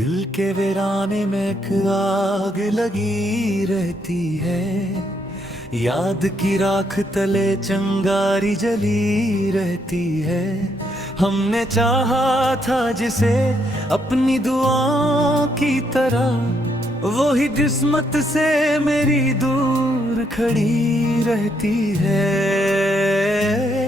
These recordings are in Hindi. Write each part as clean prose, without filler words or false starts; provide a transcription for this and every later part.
दिल के वीराने में एक आग लगी रहती है, याद की राख तले चिंगारी जली रहती है। हमने चाहा था जिसे अपनी दुआओं की तरह, वो ही किस्मत से मेरी दूर खड़ी रहती है।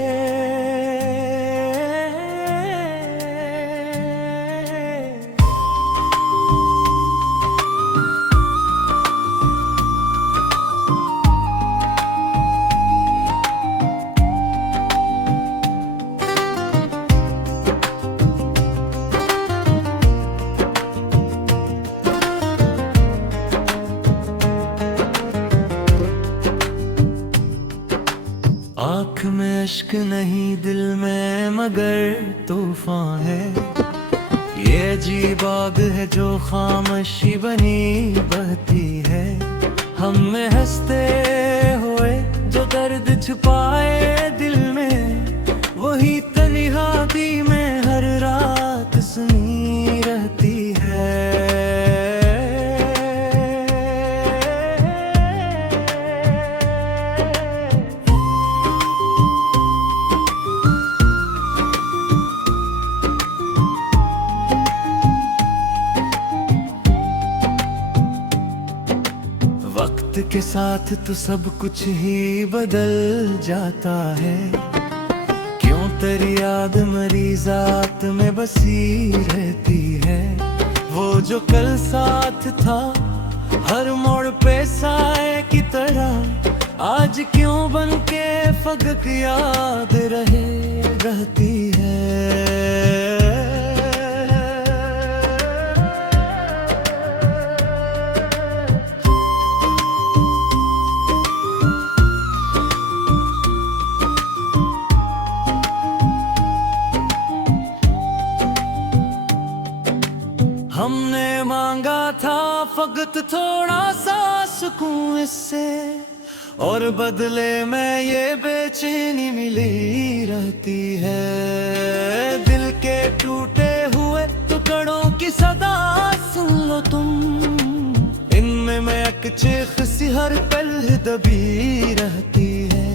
आँख में अश्क नहीं दिल में मगर तूफान है, ये अजीब आग है जो खामोशी बनी बहती है। हम में हंसते हुए जो दर्द छुपाए दिल में, वही तन्हाई में हर रात सुनी रहती है। वक्त के साथ तो सब कुछ ही बदल जाता है, क्यों तेरी याद मरी जात में बसी रहती है। वो जो कल साथ था हर मोड़ पे साए की तरह, आज क्यों बन के फगक याद रहती है। हमने मांगा था फकत थोड़ा सा सुकून इससे, और बदले में ये बेचैनी मिली रहती है। दिल के टूटे हुए टुकड़ों की सदा सुन लो तुम, इनमें महक चीख सी हर पल दबी रहती है।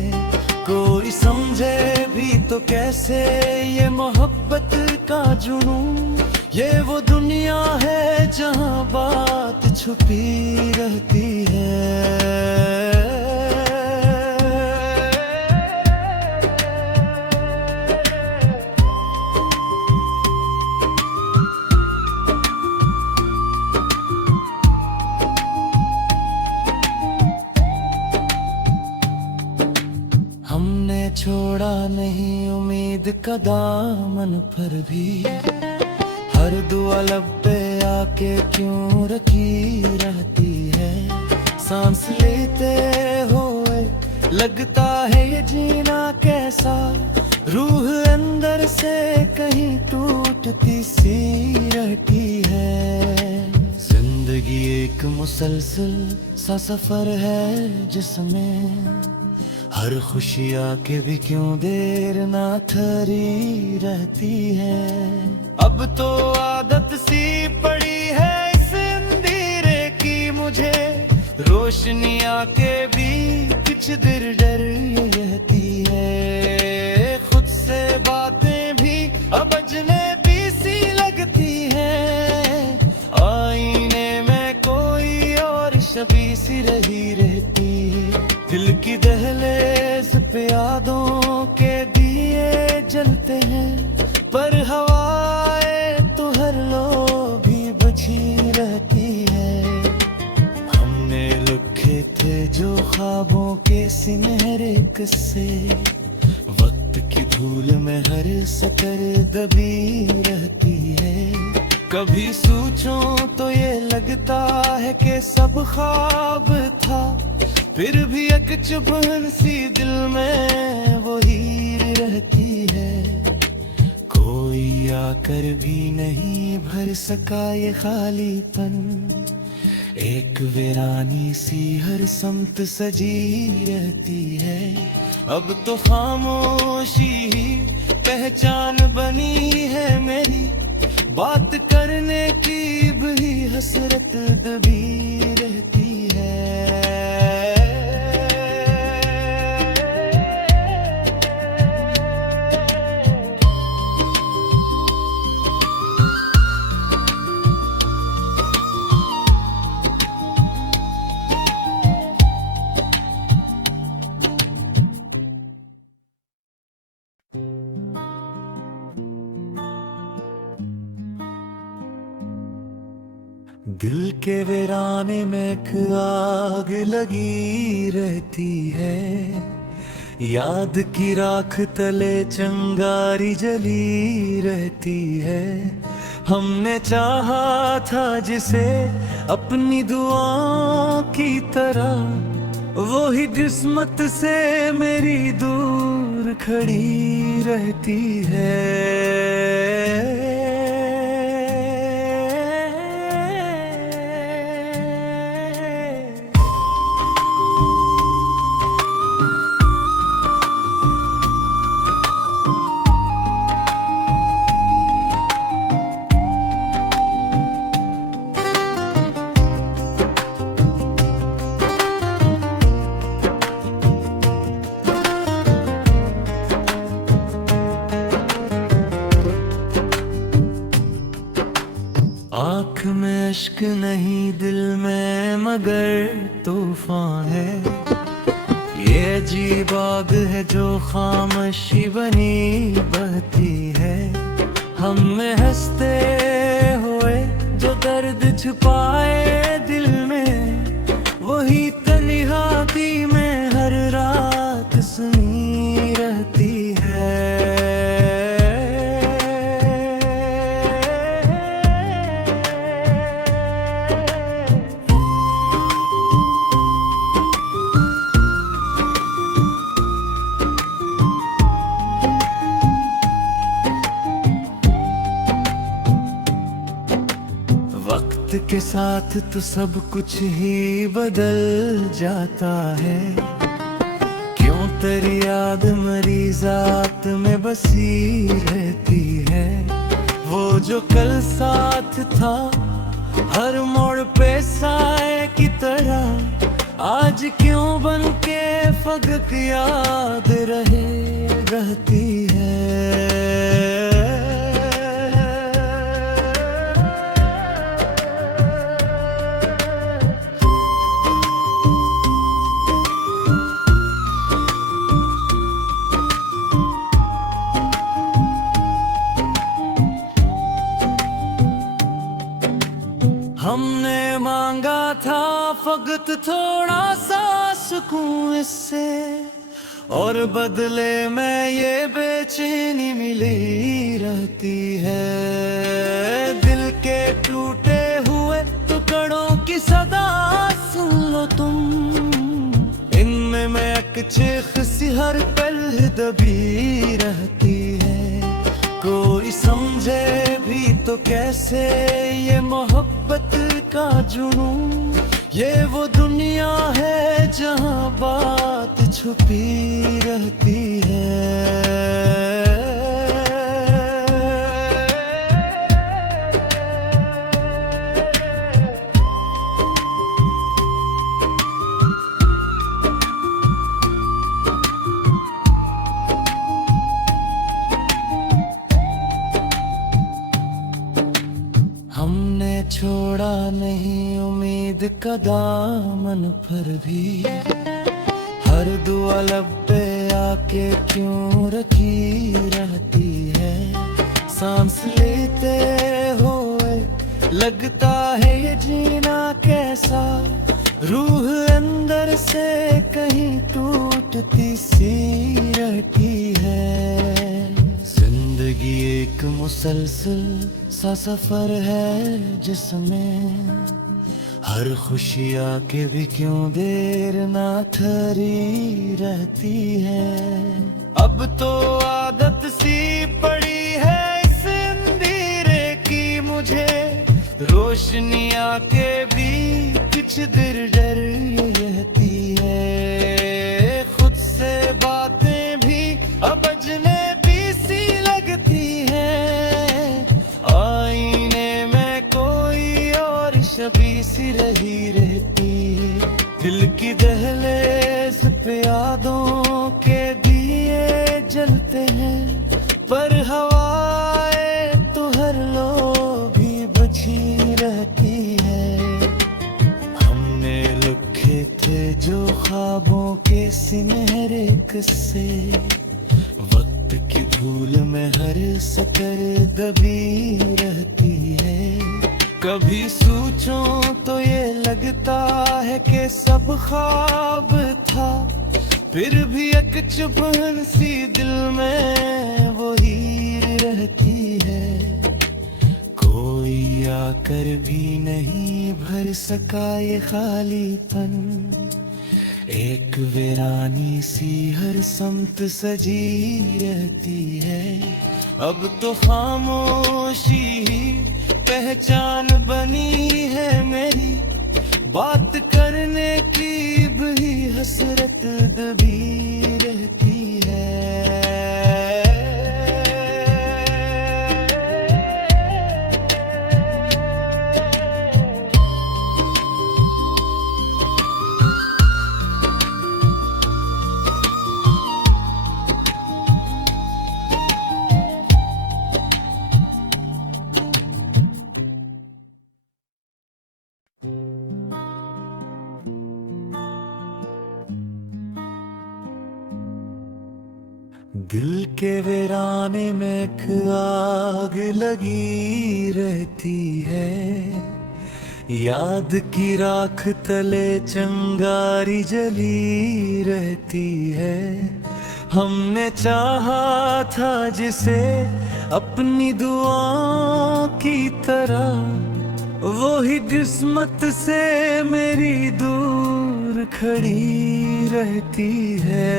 कोई समझे भी तो कैसे ये मोहब्बत का जुनून, ये वो दुनिया है जहाँ बात छुपी रहती है। हमने छोड़ा नहीं उम्मीद का दामन पर भी, हर दुआ लब पे आके क्यों रखी रहती है। सांस लेते हुए लगता है ये जीना कैसा, रूह अंदर से कहीं टूटती सी रहती है। जिंदगी एक मुसलसल सा सफर है जिसमें हर खुशी आके भी क्यों देर ना ठहरी रहती है। अब तो आदत सी पड़ी है इस अंधेरे की मुझे, रोशनी आके भी कुछ देर डर रहती है। खुद से बातें भी अब अजनबी सी लगती है, आईने में कोई और छवि सी रही रहती है। दिल की दहलीज पे यादों के दिए जलते हैं, पर हवाएं तो हर लो भी बुझी रहती है। हमने लिखे थे जो ख्वाबों के सुनहरे किस्से, वक्त की धूल में हर सतर दबी रहती है। कभी सोचूं तो ये लगता है कि सब ख्वाब था, फिर भी एक चुभन सी दिल में वही रहती है। कोई आकर भी नहीं भर सका ये खालीपन, एक वीरानी सी हर समत सजी रहती है। अब तो खामोशी ही पहचान बनी है मेरी, बात करने की हसरत दबी रहती है। दिल के वीराने में एक आग लगी रहती है, याद की राख तले चिंगारी जली रहती है। हमने चाहा था जिसे अपनी दुआओं की तरह, वो ही किस्मत से मेरी दूर खड़ी रहती है। आँख में इश्क नहीं दिल में मगर तूफान है, ये अजीब आग है जो खामोशी बनी बहती है। हम में हंसते हुए जो दर्द छुपाए दिल में, वही तन्हाई में हर रात सुनी रहती है। वक्त के साथ तो सब कुछ ही बदल जाता है, क्यों तेरी याद मेरी जात में बसी रहती है। वो जो कल साथ था हर मोड़ पे साए की तरह, आज क्यों बन के फगक याद रहती है। हमने मांगा था फकत थोड़ा सा सुकून इससे, और बदले में ये बेचैनी मिली रहती है। दिल के टूटे हुए टुकड़ों की सदा सुन लो तुम, इनमें मैं एक चीख सी हर पल दबी रहती है। कोई समझे भी तो कैसे ये मोहब्बत का जुनून, ये वो दुनिया है जहाँ बात छुपी रहती है। हमने छोड़ा नहीं उम्मीद का दामन, पर भी हर दुआ लब पे आके क्यों रखी रहती है। सांस लेते हुए लगता है ये जीना कैसा, रूह अंदर से कहीं टूटती सी रहती है। जिंदगी एक मुसलसल सा सफर है जिसमें हर खुशी आके भी क्यों देर ना ठहरी रहती है। अब तो आदत सी पड़ी है इस अंधेरे की मुझे, रोशनी आके भी कुछ देर डर रहती है। खुद से बातें भी अब अजनबी सी लगती है, आईने में कोई और किस्से, वक्त की धूल में हर सतर दबी रहती है। कभी सोचूं तो ये लगता है कि सब ख्वाब था, फिर भी एक चुभन सी दिल में वही रहती है। कोई आकर भी नहीं भर सका ये खालीपन, एक वीरानी सी हर समत सजी रहती है। अब तो खामोशी पहचान बनी है मेरी, बात करने की भी हसरत दबी रहती है। दिल के वीराने में एक आग लगी रहती है, याद की राख तले चंगारी जली रहती है। हमने चाहा था जिसे अपनी दुआओं की तरह, वो ही किस्मत से मेरी दूर खड़ी रहती है।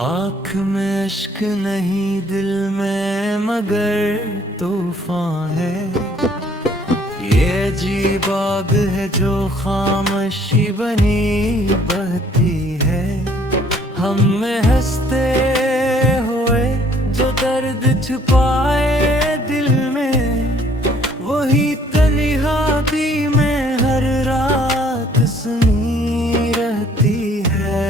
आँख में अश्क नहीं दिल में मगर तूफान है, ये अजीब आग है जो खामोशी बनी बहती है। हम में हंसते हुए जो दर्द छुपाए दिल में, वही तन्हाई में हर रात सुनी रहती है।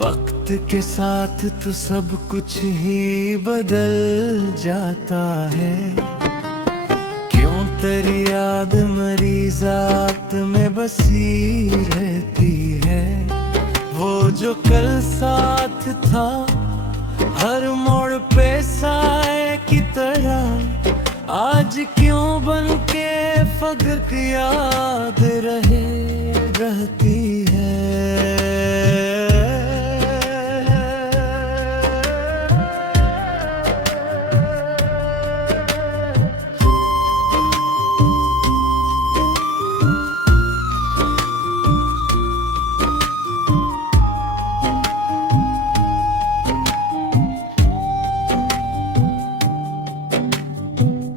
वक्त के साथ तो सब कुछ ही बदल जाता है, क्यों तेरी याद मरीज़ात में बसी रहती है। वो जो कल साथ था हर मोड़ पे साए की तरह, आज क्यों बन के फगक याद रहती है।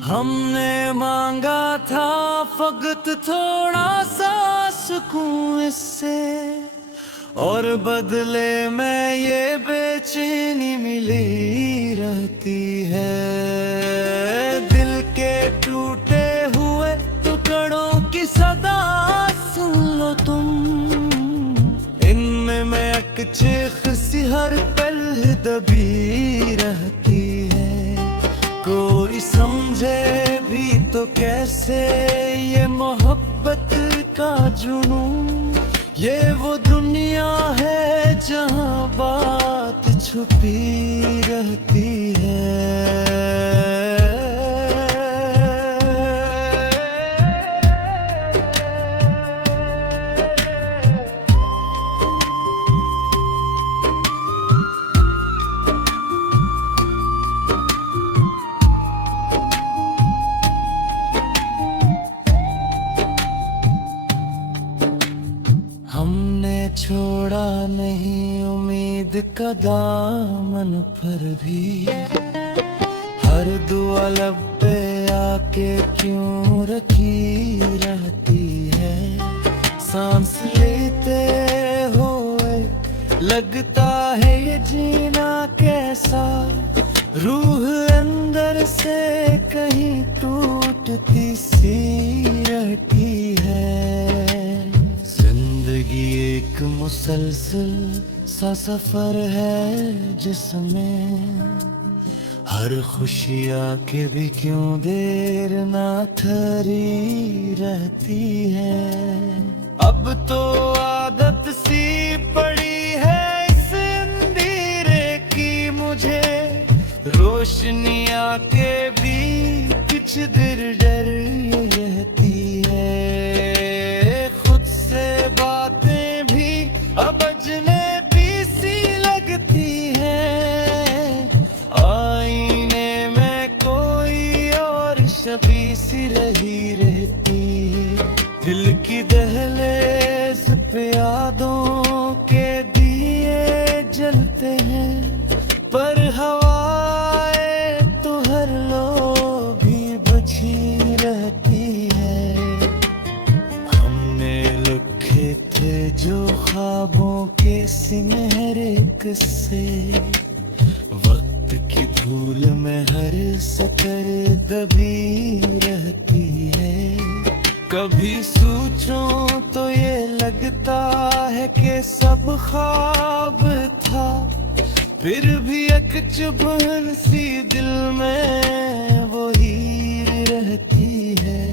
हमने मांगा था फकत थोड़ा सा सुकून इससे, और बदले में ये बेचैनी मिली रहती है। दिल के टूटे हुए टुकड़ों की सदा सुन लो तुम, इनमें मैं एक चीख सी हर पल दबी रहती है। कोई समझे भी तो कैसे ये मोहब्बत का जुनून, ये वो दुनिया है जहाँ बात छुपी रहती है। उम्मीद का दामन पर भी हर दुआ लब पे आके क्यों रखी रहती है। सांस लेते हुए लगता है ये जीना कैसा, रूह अंदर से कहीं टूटती सी रहती है। जिंदगी एक मुसलसल सा सफर है जिसमें हर खुशी आके भी क्यों देर ना ठहरी रहती है। अब तो आदत सी पड़ी है इस अंधेरे की मुझे, रोशनी आके भी कुछ देर डर रहती है। खुद से बातें भी अब अजनबी सी लगती है। आईने में कोई और छवि सी रही रहती, दिल की दहलीज पे यादों के दिए जलते हैं, पर हवाएं तो हर लो भी बची रहती है। हमने लिखे थे जो ख्वाबों के सुनहरे किस्से, वक्त की धूल में हर सतर दबी रहती है। कभी सोचूं तो ये लगता है कि सब ख्वाब था, फिर भी एक चुभन सी दिल में वही रहती है।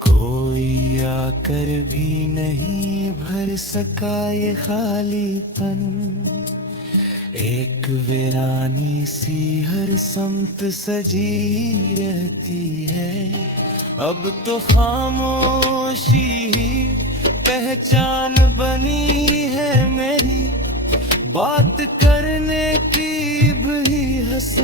कोई आकर भी नहीं भर सका ये खालीपन, एक वीरानी सी हर समत सजी रहती है। अब तो खामोशी ही पहचान बनी है मेरी, बात करने की भी हंस